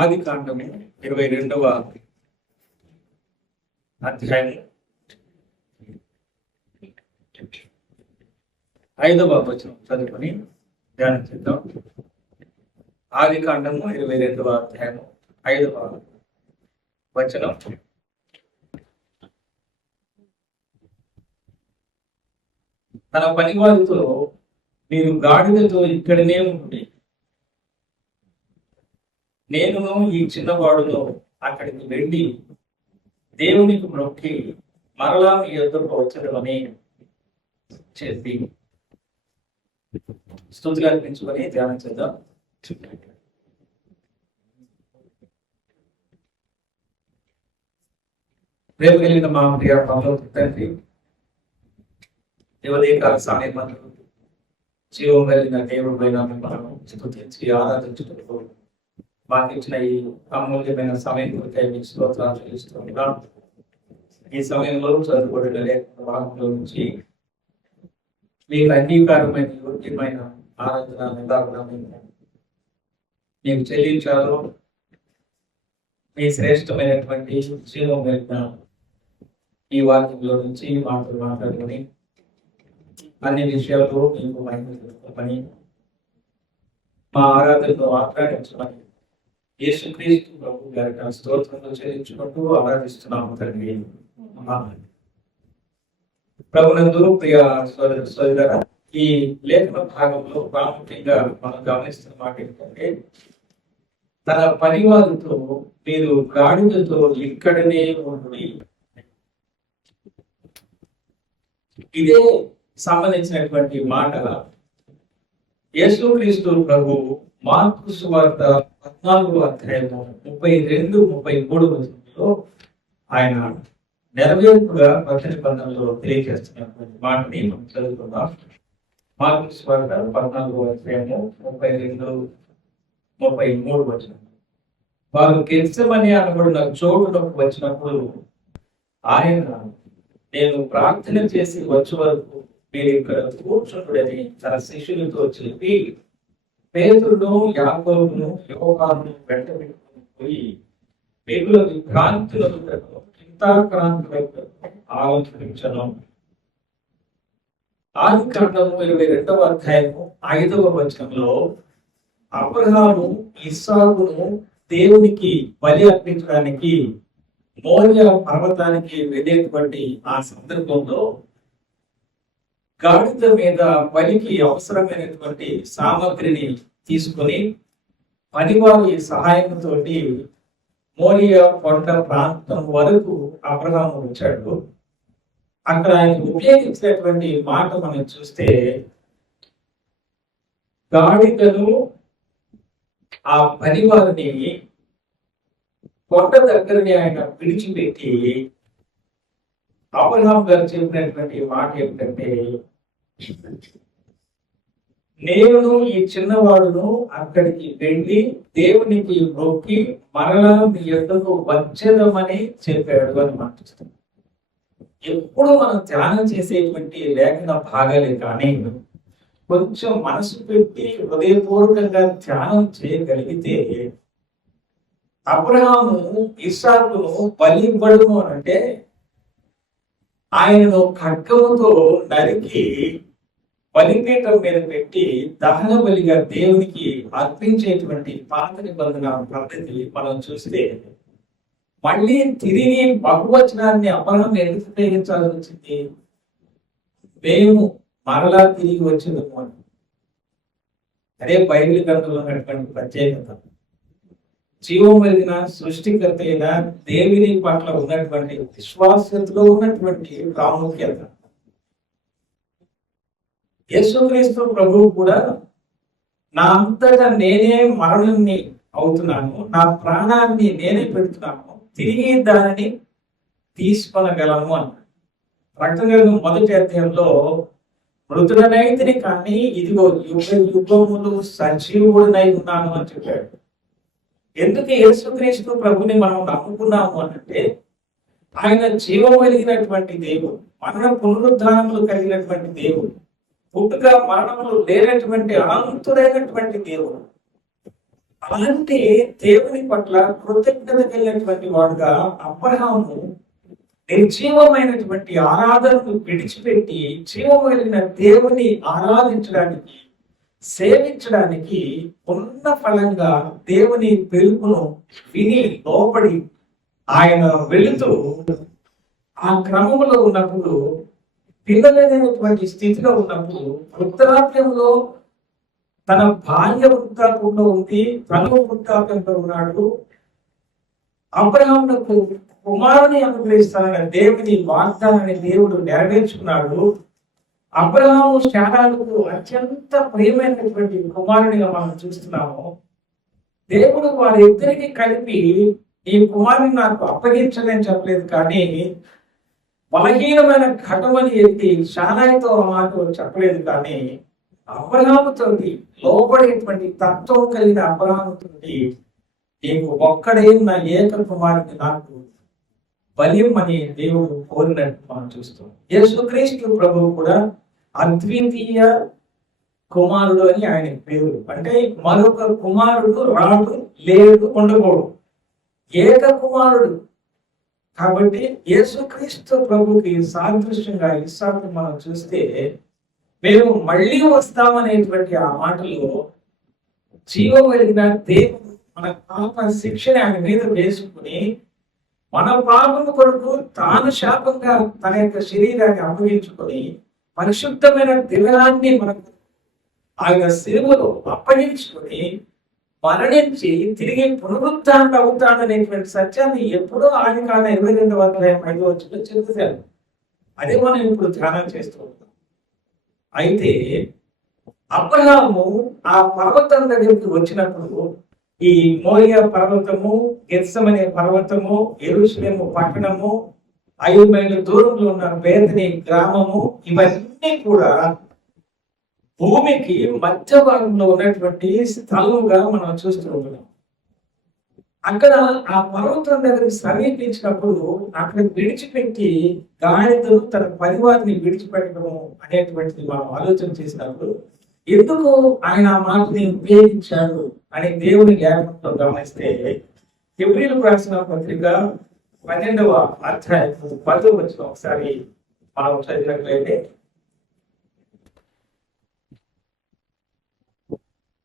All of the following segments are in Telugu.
ఆది కాండము ఇరవై రెండవ అధ్యాయం. ఐదవ వచనం చదువుకొని ధ్యానం చేద్దాం. ఆది కాండము ఇరవై రెండవ అధ్యాయము ఐదవ వచనం. తన పనివారితో మీరు గాడిదతో ఇక్కడనే ఉండి నేను ఈ చిన్నవాడును అక్కడికి వెళ్ళి దేవునికి మొక్కి మరలా మీ ఎదురు వచ్చడమని చెప్పి స్థుతులు అర్పించుకొని ధ్యానం చేద్దాం. రేపు కలిగిన మా ప్రియ పనులు తండ్రి దేవదేకాల సమయమందు జీవం కలిగిన దేవుడు పైన మిమ్మల్ని స్థుతించి ఆరాధించుకుంటూ మాకు ఇచ్చిన ఈ అమూల్యమైన సమయం కొరకై మీకు స్తోత్రాలు చెల్లిస్తున్నాం. ఈ సమయంలో చదువుకోవడం లేకుండా భాగంలో నుంచి మీకు అంగీకారమైన యోగ్యమైన ఆరాధన నిదానం మీకు చెల్లించాలో మీ శ్రేష్టమైనటువంటి జీవం ఈ వాక్యంలో నుంచి మాటలు మాట్లాడుకొని అన్ని విషయాలు మీకు మహిమ పని మా ఆరాధనతో ఆక్రాడించమని యేసుక్రీస్తు ప్రభు గారి స్తోత్రంలో చెల్లించుకుంటూ ఆరాధిస్తున్నాము తండ్రి. ప్రభునందు ప్రియ సోదర సోదర ఈ లేఖన భాగంలో ప్రాముఖ్యంగా మనం గమనిస్తున్న మాట ఏంటంటే తన పరివారంతో మీరు గాడిదతో ఇక్కడనే ఉండి ఇదే సంబంధించినటువంటి మాట యేసుక్రీస్తు ప్రభు మార్కు సువార్త పద్నాలుగు అధ్యాయము ముప్పై రెండు ముప్పై మూడు వచనంలో ఆయన నెరవేర్పుగా కొత్త నిబంధనలో తెలియజేస్తున్నటువంటి మాటని మనం చదువుకుందాం. మార్కు సువార్త పద్నాలుగు అధ్యాయము ముప్పై రెండు ముప్పై మూడు వచనం. వారు కెర్సమని అనబడిన చోటునకు వచ్చినప్పుడు ఆయన నేను ప్రార్థన చేసి వచ్చే వరకు మీరు ఇక్కడ కూర్చుంటుడని తన శిష్యులతో చెప్పి పేదలను యాకోబును యోగాలను వెంట పోయి మిగుల విభ్రాంతులకు చింతాక్రాంతులకు ఆలోచించను ఆది కాండము ఇరవై రెండవ అధ్యాయము ఐదవ వచనంలో అబ్రహాము ఇస్సాకును దేవునికి బలి అర్పించడానికి మోర్య పర్వతానికి వెళ్ళేటువంటి ఆ సందర్భంలో గాడిద మీద పనికి అవసరమైనటువంటి సామగ్రిని తీసుకొని పనివారి సహాయంతో మోరియా కొండ ప్రాంతం వరకు అబ్రహాము వచ్చాడు. అక్కడ ఆయన ఉపయోగించినటువంటి మాట మనం చూస్తే గాడిదను ఆ పనివారిని కొండ దగ్గరని ఆయన విడిచిపెట్టి అబ్రహాం గారు చెప్పినటువంటి మాట ఏంటంటే నేను ఈ చిన్నవాడును అక్కడికి వెళ్ళి దేవునికి నొక్కి మరలా మీ యొద్దకు వచ్చేదమని చెప్పాడు అని మాట్లాడుతుంది ఎప్పుడు మనం ధ్యానం చేసేటువంటి లేఖన భాగాలే కానీ కొంచెం మనసు పెట్టి హృదయపూర్వకంగా ధ్యానం చేయగలిగితే అబ్రహాము ఇస్సాకును బలి ఇవ్వడము అని అంటే ఆయనను ఖడ్గముతో నరికి బలిపీఠం మీద పెట్టి దహన బలిగా దేవునికి అర్పించేటువంటి పాత నిబంధన పద్ధతి మనం చూస్తే మళ్ళీ తిరిగి బహువచనాన్ని అపరం ఎందుకు ఉపయోగించాల్సి వచ్చింది మేము మరలా తిరిగి వచ్చింది అని. అదే బైబిల్ గ్రంథంలో ఉన్నటువంటి ప్రత్యేకత. జీవం కలిగిన సృష్టికర్త అయిన దేవుని పట్ల ఉన్నటువంటి విశ్వాసంలో ఉన్నటువంటి ప్రాముఖ్యత. యేసుక్రీస్తు ప్రభువు కూడా నా అంతటా నేనే మరణాన్ని అవుతున్నాను నా ప్రాణాన్ని నేనే పెడుతున్నాను తిరిగి దానిని తీసుకొనగలము అన్నాడు. రక్తగల మొదటి అధ్యాయంలో మృతుడనైతిని కానీ ఇదిగో యుగ యుగములు సజీవుడినై ఉన్నాను అని చెప్పాడు. ఎందుకు యేసుక్రీస్తు ప్రభుని మనం నమ్ముకున్నాము అంటే ఆయన జీవం కలిగినటువంటి దేవుడు మరణ పునరుద్ధానములు కలిగినటువంటి దేవుడు పుట్టుక మరణములు లేనటువంటి అనంతుడైనటువంటి దేవుడు. అలాంటి దేవుని పట్ల కృతజ్ఞత కలిగినటువంటి వాడుగా అబ్రహాము నిర్జీవమైనటువంటి ఆరాధనను విడిచిపెట్టి జీవం కలిగిన దేవుని ఆరాధించడానికి సేవించడానికి ఉన్న ఫలంగా దేవుని పిలుపును విని లోపడి ఆయన వెళుతూ ఆ క్రమంలో ఉన్నప్పుడు పిల్లలనేటువంటి స్థితిలో ఉన్నప్పుడు వృద్ధాప్యంలో తన భార్య వృద్ధాప్యంలో ఉంది తను వృద్ధాప్యంలో ఉన్నాడు. అబ్రహామునకు కుమారుని అనుగ్రహిస్తానన్న దేవుని వాగ్దానాన్ని దేవుడు నెరవేర్చుకున్నాడు. అబ్రహాము శారాలకు అత్యంత ప్రియమైనటువంటి కుమారునిగా మనం చూస్తున్నాము. దేవుడు వారిద్దరికి కలిపి ఈ కుమారుని నాకు అప్పగించలేని చెప్పలేదు కానీ బలహీనమైన ఘటమని ఎత్తి శారాయితో మాట చెప్పలేదు కానీ అబ్రహాముతో లోపడేటువంటి తత్వం కలిగిన అబ్రహాముతో నీకు ఒక్కడే నా ఏక కుమారుని నాకు బలిం అని దేవుడు కోరినట్టు మనం చూస్తాం యేసుక్రీస్తు ప్రభువు కూడా అద్వితీయ కుమారుడు అని ఆయన పేరు. అంటే మరొక కుమారుడు రాడు లేడు ఉండకూడదు. ఏక కుమారుడు కాబట్టి యేసుక్రీస్తు ప్రభుకి సాదృశ్యంగా ఇస్సాకు మనం చూస్తే మేము మళ్ళీ వస్తామనేటువంటి ఆ మాటలో జీవం వెలిగిన దేవుడు మన పాప శిక్షణ ఆయన మీద వేసుకుని మన పాపం కొరకు తాను శాపంగా తన యొక్క శరీరాన్ని అప్పగించుకొని పరిశుద్ధమైన దివ్యాన్ని మనకు ఆయన సిలువలో అప్పగించుకొని మరణించి తిరిగి పునరుద్ధారణ అవుతాడనేటువంటి సత్యాన్ని ఎప్పుడో ఆది కాలం ఇరవై ఎండ వందల ఎనభై ఐదు వచ్చిన చెబుతారు అదే మనం ఇప్పుడు ధ్యానం చేస్తూ ఉంటాం. అయితే అబ్రహాము ఆ పర్వతం దగ్గరికి వచ్చినప్పుడు ఈ మోయ పర్వతము గెత్సమనే పర్వతము ఎరుషులేము పట్టణము ఐదు మైళ్ళ దూరంలో ఉన్న పేదని గ్రామము ఇవన్నీ కూడా భూమికి మధ్య భాగంలో ఉన్నటువంటి స్థలముగా మనం చూస్తూ ఉన్నాం అక్కడ ఆ పర్వతం దగ్గరికి సమీపించినప్పుడు అక్కడ విడిచిపెట్టి గాడిదలు తన పరివారిని విడిచిపెట్టడం అనేటువంటిది మనం ఆలోచన చేసినప్పుడు ఎందుకు ఆయన ఆ మాటని ఉపయోగించాడు అని దేవుని జ్ఞాపకంతో గమనిస్తే ఎబ్రిల్ రాసిన పత్రిక పన్నెండవ అధ్యాయం పదో వచ్చిన ఒకసారి మనం చదివినట్లయితే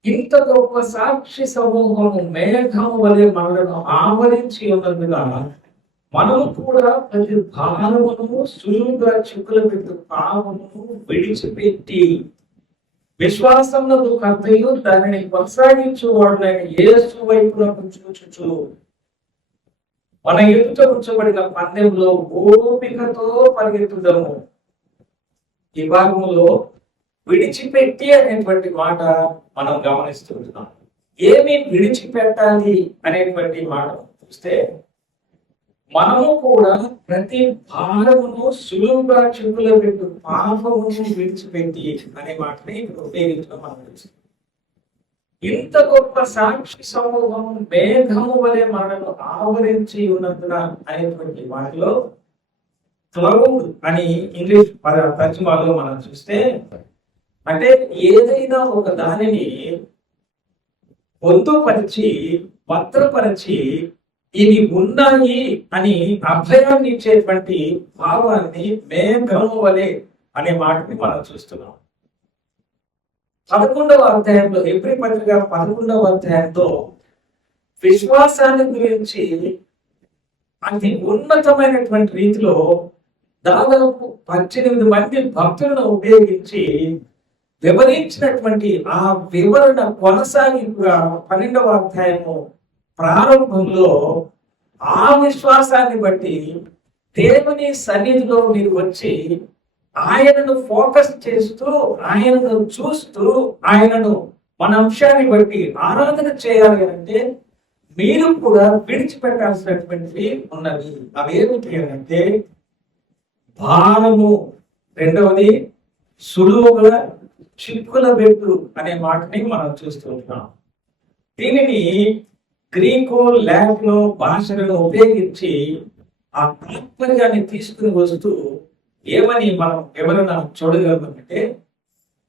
ఇంత గొప్ప సాక్షి సమూహము మేఘము వలె మనలను ఆవరించి ఉన్నందుగా మనము కూడా ప్రతి భారమును సులువుగా చిక్కుల పెట్టు పాపమును విడిచిపెట్టి విశ్వాసంలో కర్తయు దానిని కొనసాగించువాడునైన యేసు వైపునకు చూచుచు మన ఎదుట ఉంచబడిన పందెంలో ఓపికతో పరిగెత్తుదము. ఈ భాగంలో విడిచిపెట్టి అనేటువంటి మాట మనం గమనిస్తుంటున్నాం ఏమి విడిచిపెట్టాలి అనేటువంటి మాట చూస్తే మనము కూడా ప్రతి భారమును సులువుగా చెప్పుల పెట్టు పాపమును విడిచిపెట్టి అనే మాటని ఉపయోగించడం మనం తెలుసు. ఇంత గొప్ప సాక్షి సమూహం మేఘము వలె మనను ఆవరించి ఉన్నందున అనేటువంటి వాటిలో క్లౌడ్ అని ఇంగ్లీష్ పద తర్జుమాలో మనం చూస్తే అంటే ఏదైనా ఒక దానిని పొందుపరిచి భద్రపరిచి ఇవి ఉన్నాయి అని అభయాన్ని ఇచ్చేటువంటి భావాన్ని మేఘం వలె అనే మాటని మనం చూస్తున్నాం. పదకొండవ అధ్యాయంలో ఎబ్రి పత్రిక పదకొండవ అధ్యాయంతో విశ్వాసాన్ని గురించి అతి ఉన్నతమైనటువంటి రీతిలో దాదాపు పద్దెనిమిది మంది భక్తులను ఉపయోగించి వివరించినటువంటి ఆ వివరణ కొనసాగింపుగా పన్నెండవ అధ్యాయము ప్రారంభంలో ఆ విశ్వాసాన్ని బట్టి దేవుని సన్నిధిలో మీరు వచ్చి ఆయనను ఫోకస్ చేస్తూ ఆయనను చూస్తూ ఆయనను మన అంశాన్ని బట్టి ఆరాధన చేయాలి అంటే మీరు కూడా విడిచిపెట్టాల్సినటువంటి ఉన్నది. అవేమిటి అంటే భారము రెండవది సులువుగా చిక్కుల బెట్టు అనే మాటని మనం చూస్తుంటాం దీనిని గ్రీకు లాటిన్ భాషలను ఉపయోగించి ఆ తాత్పర్యాన్ని తీసుకుని వస్తూ ఏమని మనం ఎవరైనా చూడగలమంటే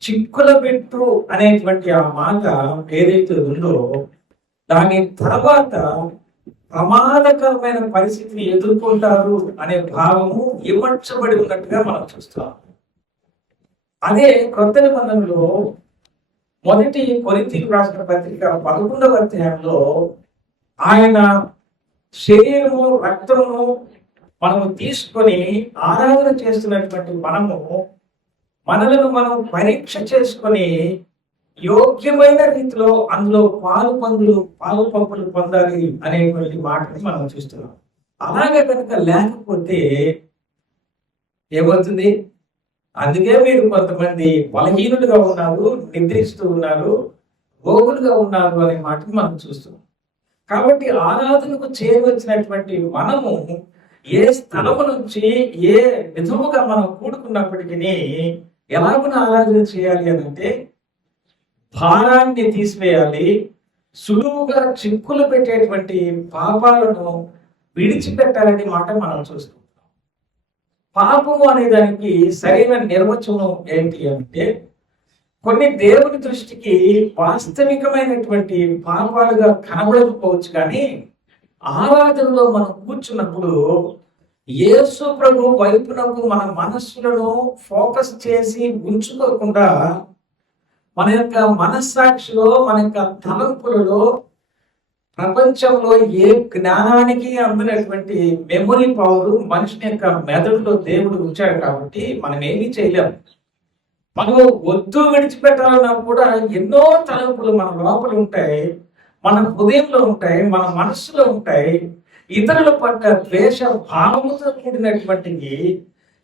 చిక్కుల పెట్టు అనేటువంటి ఆ మాట ఏదైతే ఉందో దాని తర్వాత ప్రమాదకరమైన పరిస్థితిని ఎదుర్కొంటారు అనే భావము ఇమర్చబడి ఉన్నట్టుగా మనం చూస్తాం. అదే క్రొత్త నిబంధనలో మొదటి కొరింథీ రాసిన పత్రిక పదకొండవ అధ్యాయంలో ఆయన శరీరము రక్తము మనము తీసుకొని ఆరాధన చేస్తున్నటువంటి మనము మనలను మనం పరీక్ష చేసుకొని యోగ్యమైన రీతిలో అందులో పాలు పందులు పాలు పంపులు పొందాలి అనేటువంటి మాటని మనం చూస్తున్నాం. అలాగే కనుక లేకపోతే ఏమవుతుంది? అందుకే మీరు కొంతమంది బలహీనులుగా ఉన్నారు నిద్రిస్తూ ఉన్నారు గోగులుగా ఉన్నారు అనే మాటని మనం చూస్తున్నాం. కాబట్టి ఆరాధనకు చేయవచ్చినటువంటి మనము ఏ స్థలము నుంచి ఏ విధముగా మనం కూడుకున్నప్పటికీ ఎలాగున ఆరాధన చేయాలి అని అంటే భారాన్ని తీసివేయాలి సులువుగా చిక్కులు పెట్టేటువంటి పాపాలను విడిచిపెట్టాలని మాట మనం చూస్తాం పాపము అనే దానికి సరైన నిర్వచనం ఏంటి అంటే కొన్ని దేవుని దృష్టికి వాస్తవికమైనటువంటి పాపాలుగా కనబడకపోవచ్చు కానీ ఆరాధనలో మనం కూర్చున్నప్పుడు యేసు ప్రభు వైపునకు మన మనస్సులను ఫోకస్ చేసి ఉంచుకోకుండా మన యొక్క మనస్సాక్షిలో మన యొక్క తలంపులలో ప్రపంచంలో ఏ జ్ఞానానికి అందినటువంటి మెమొరీ పవర్ మనిషిని యొక్క మెదడులో దేవుడు ఉంచాడు కాబట్టి మనం ఏమీ చేయలేము మనం వద్దు విడిచిపెట్టాలన్నా కూడా ఎన్నో తలంపులు మన లోపల ఉంటాయి మన హృదయంలో ఉంటాయి మన మనస్సులో ఉంటాయి. ఇతరుల పట్ల ద్వేష భావముతో కూడినటువంటివి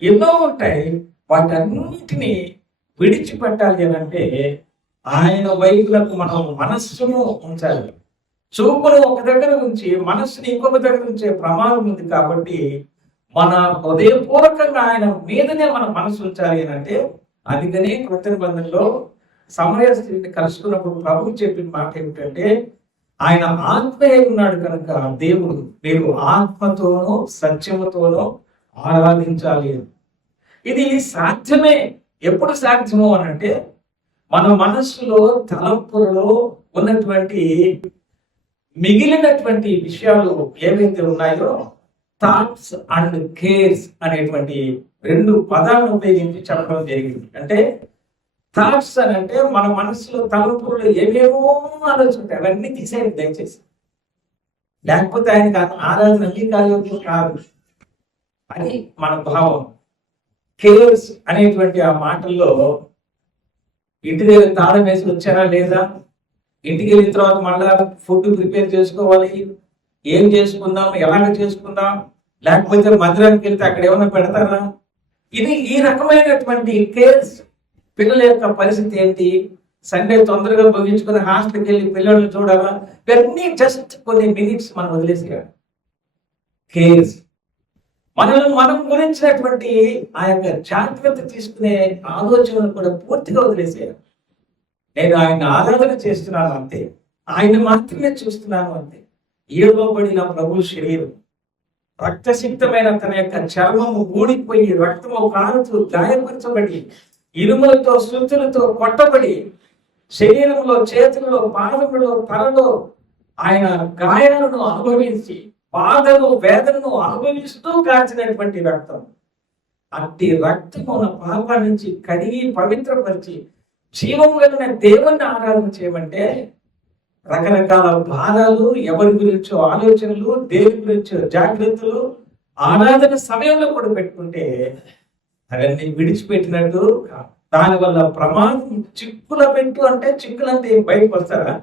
ఎన్నో ఉంటాయి. వాటన్నిటినీ విడిచిపెట్టాలి అని అంటే ఆయన వైపులకు మనం మనస్సును ఉంచాలి. చూపును ఒక దగ్గర నుంచి మనస్సుని ఇంకొక దగ్గర ఉంచే ప్రమాదం ఉంది కాబట్టి మన హృదయపూర్వకంగా ఆయన మీదనే మన మనసు ఉంచాలి అని అంటే అందుకనే కృత నిబంధనలో సమయ స్థితిని కలుసుకున్నప్పుడు ప్రభు చెప్పిన మాట ఏమిటంటే ఆయన ఆత్మయే ఉన్నాడు కనుక దేవుడు మీరు ఆత్మతోనూ సత్యముతోనూ ఆరాధించాలి ఇది సాధ్యమే. ఎప్పుడు సాధ్యము అని అంటే మన మనస్సులో తలంపులలో ఉన్నటువంటి మిగిలినటువంటి విషయాలు ఏవైతే ఉన్నాయో థాట్స్ అండ్ కేర్స్ అనేటువంటి రెండు పదాలను ఉపయోగించి చెప్పడం జరిగింది. అంటే థాట్స్ అని అంటే మన మనసులో తలంపులు ఏవేవో ఆలోచన అవన్నీ తీసేయండి దయచేసి. లేకపోతే ఆయనకి ఆరాధన అంగీకారం కాదు. అని మన భావం. కేర్స్ అనేటువంటి ఆ మాటల్లో ఇంటి దగ్గర తాళం వేసి వచ్చారా లేదా? ఇంటికి వెళ్ళిన తర్వాత మళ్ళా ఫుడ్ ప్రిపేర్ చేసుకోవాలి. ఏం చేసుకుందాం? ఎలాగ చేసుకుందాం? లేకపోతే మందిరానికి వెళ్తే అక్కడ ఏమైనా పెడతారా? ఇది ఈ రకమైనటువంటి కేర్స్ పిల్లల యొక్క పరిస్థితి ఏంటి? సండే తొందరగా ముగించుకుని హాస్టల్కి వెళ్ళి పిల్లల్ని చూడాలా? ఇవన్నీ జస్ట్ కొన్ని మినిట్స్ మనం వదిలేసేయాలి. కేర్స్. మనల్ని మనం గురించినటువంటి ఆ యొక్క జాగ్రత్త తీసుకునే ఆలోచనలు కూడా పూర్తిగా వదిలేసేయాలి. నేను ఆయన ఆరాధన చేస్తున్నాను అంతే. ఆయన మాత్రమే చూస్తున్నాను అంతే. ఏడవబడిన ప్రభు శరీరం. రక్తసిక్తమైన తన యొక్క చర్మము ఊడిపోయి రక్తము కారుతూ గాయపరచబడి ఇరుములతో శృతులతో కొట్టబడి శరీరంలో చేతుల్లో పాదములో తలలో ఆయన గాయాలను అనుభవించి బాధను వేదనను అనుభవిస్తూ కాచినటువంటి రక్తం. అట్టి రక్తము పాప నుంచి కడిగి పవిత్రపరిచి జీవం కలిగిన దేవుణ్ణి ఆరాధన చేయమంటే రకరకాల బాధలు ఎవరి గురించో ఆలోచనలు దేని గురించో జాగ్రత్తలు ఆరాధన సమయంలో కూడా పెట్టుకుంటే అవన్నీ విడిచిపెట్టినట్టు దానివల్ల ప్రమాదం చిక్కుల పెట్టు అంటే చిక్కులంటే బయటకు వస్తారా?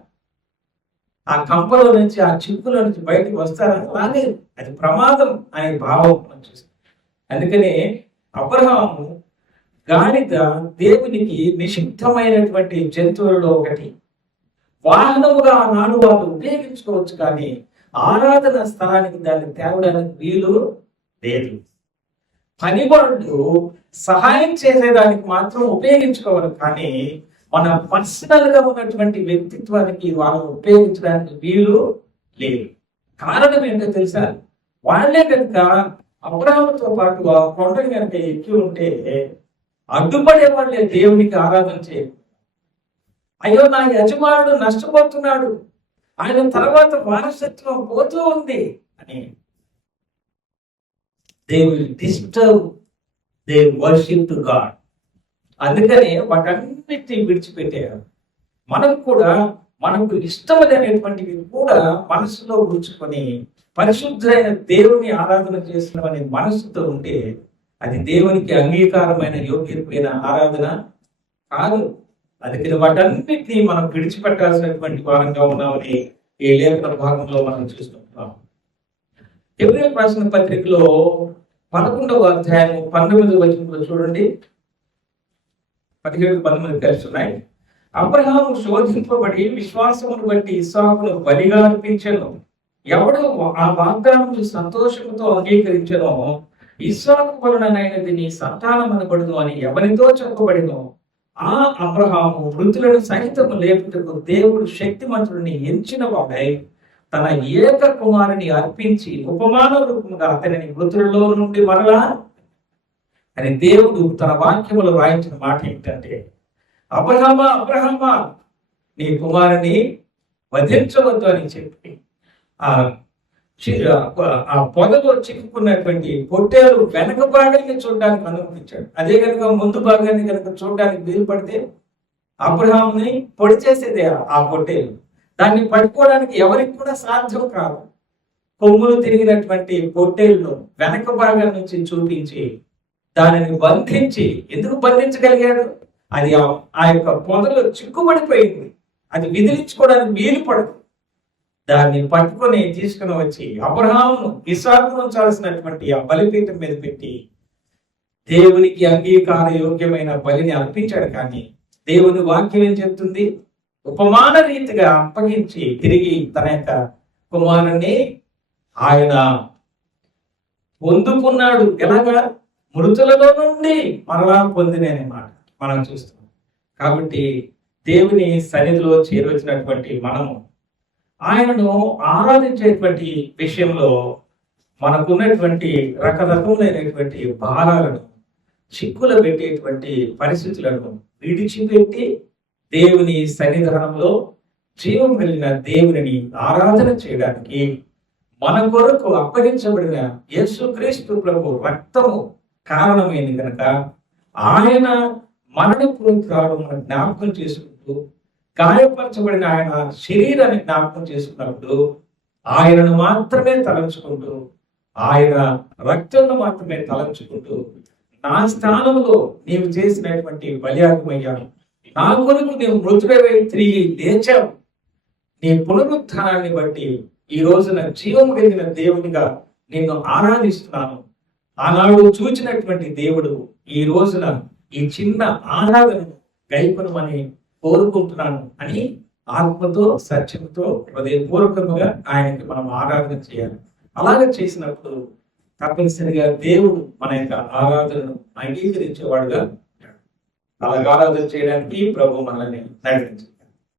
ఆ కంపలో నుంచి ఆ చిక్కుల నుంచి బయటకు వస్తారా? అలాగే అది ప్రమాదం అనే భావం మనం చూస్తాం. అందుకని అబ్రహాము గాడిద దేవునికి నిషిద్ధమైనటువంటి జంతువులలో ఒకటి. వాహనముగా నాడు వాళ్ళు ఉపయోగించుకోవచ్చు కానీ ఆరాధన స్థలానికి దాన్ని తేవడానికి వీలు లేదు. పనివాళ్ళు సహాయం చేసేదానికి మాత్రం ఉపయోగించుకోవాలి కానీ మన పర్సనల్గా ఉన్నటువంటి వ్యక్తిత్వానికి వాళ్ళని ఉపయోగించడానికి వీలు లేదు. కారణం ఏంటో తెలుసా? వాళ్ళే కనుక అబ్రహంతో పాటు ఆ కొండ కనుక ఎక్కి ఉంటే అడ్డుపడే వాళ్ళే దేవునికి ఆరాధన చేయరు. అయ్యో నా యజమానుడు నష్టపోతున్నాడు. ఆయన తర్వాత వారసత్వం పోతూ ఉంది అని. They will disturb they worship to God అందుకనే వాటన్నిటిని విడిచిపెట్టారు మనం కూడా మనకు ఇష్టమైనటువంటివి కూడా మనసులో ఉంచుకొని పరిశుద్ధమైన దేవుని ఆరాధన చేస్తున్నామనే మనసుతో ఉంటే అది దేవునికి అంగీకారమైన యోగ్యమైన ఆరాధన కాదు. అందుకని వాటన్నిటినీ మనం విడిచిపెట్టాల్సినటువంటి వారంగా ఉన్నామని ఈ లేఖన భాగంలో మనం చూస్తున్నాం ఎవరి రాసిన పత్రికలో పదకొండవ అధ్యాయం పంతొమ్మిది వచ్చినప్పుడు చూడండి. పదిహేడు పంతొమ్మిది కలిసి ఉన్నాయి. అబ్రహాము శోధింపబడి విశ్వాసమును బట్టి ఇస్సాకును బలిగా అర్పించను. ఎవడు ఆ వాగ్దానం సంతోషంతో అంగీకరించను ఇస్సాకు వలనైనది నీ సంతానం అనబడును అని ఎవరితో చెప్పబడినో ఆ అబ్రహాము మృతులను సహితము లేపుటకు దేవుడు శక్తిమంతుడిని ఎంచిన వాడై తన ఏక కుమారుని అర్పించి ఉపమాన రూపంగా అతనిని మృతులలో నుండి మరలా అని దేవుడు తన వాక్యములు రాయించిన మాట ఏంటంటే అబ్రహమ అబ్రహమా నీ కుమారుని వధించవద్దు అని చెప్పి. ఆ ఆ పొదలో చిక్కుకున్నటువంటి పొట్టేలు వెనక భాగాన్ని చూడడానికి అనుమతించాడు. అదే కనుక ముందు భాగాన్ని కనుక చూడడానికి వీలు పడితే అబ్రహాంని పొడి చేసేదే ఆ పొట్టేలు. దాన్ని పట్టుకోవడానికి ఎవరికి కూడా సాధ్యం కాదు. కొమ్ములు తిరిగినటువంటి పొట్టేలును వెనక భాగం నుంచి చూపించి దానిని బంధించి ఎందుకు బంధించగలిగాడు? అది ఆ- ఆ యొక్క పొదలో చిక్కుబడిపోయింది. అది విదిలించుకోవడానికి వీలు పడదు. దాన్ని పట్టుకొని తీసుకుని వచ్చి అబ్రహామును ఇసాకును ఉంచాల్సినటువంటి ఆ బలిపీఠం మీద పెట్టి దేవునికి అంగీకార యోగ్యమైన బలిని అర్పించాడు. కానీ దేవుని వాక్యం ఏం చెప్తుంది? ఉపమాన రీతిగా అప్పగించి తిరిగి తన యొక్క కుమారుణ్ణి ఆయన పొందుకున్నాడు. ఎలాగా? మృతులలో నుండి మరలా పొందిననే మాట మనం చూస్తున్నాం. కాబట్టి దేవుని సన్నిధిలో చేరొచ్చినటువంటి మనము ఆయనను ఆరాధించేటువంటి విషయంలో మనకున్నటువంటి రకరకములైనటువంటి భారాలను చిక్కులు పెట్టేటువంటి పరిస్థితులను విడిచిపెట్టి దేవుని సన్నిధానంలో జీవం కలిగిన దేవుని ఆరాధన చేయడానికి మన కొరకు అప్పగించబడిన యేసుక్రీస్తు ప్రభు రక్తము కారణమైంది కనుక ఆయన మరణ పురుగు మనం జ్ఞాపకం చేసుకుంటూ గాయపరచబడిన ఆయన శరీరాన్ని జ్ఞాపకం చేసుకున్నప్పుడు ఆయనను మాత్రమే తలంచుకుంటూ ఆయన రక్తంను మాత్రమే తలంచుకుంటూ నా స్థానంలో నీవు చేసినటువంటి బలియాగమయ్యాను నా కొరకు నీవు మృతుడవై తిరిగి లేచావు. నీ పునరుత్థానాన్ని బట్టి ఈ రోజున జీవం కలిగిన దేవునిగా నిన్ను ఆరాధిస్తున్నాను. ఆనాడు చూచినటువంటి దేవుడు ఈ రోజున ఈ చిన్న ఆరాధనను గైకొనమని కోరుకుంటున్నాను అని ఆత్మతో సత్యంతో హృదయపూర్వకంగా ఆయనకి మనం ఆరాధన చేయాలి. అలాగే చేసినప్పుడు తప్పనిసరిగా దేవుడు మన యొక్క ఆరాధనను అంగీకరించేవాడుగా అలాగ ఆరాధన చేయడానికి ప్రభు మనల్ని నడిపించారు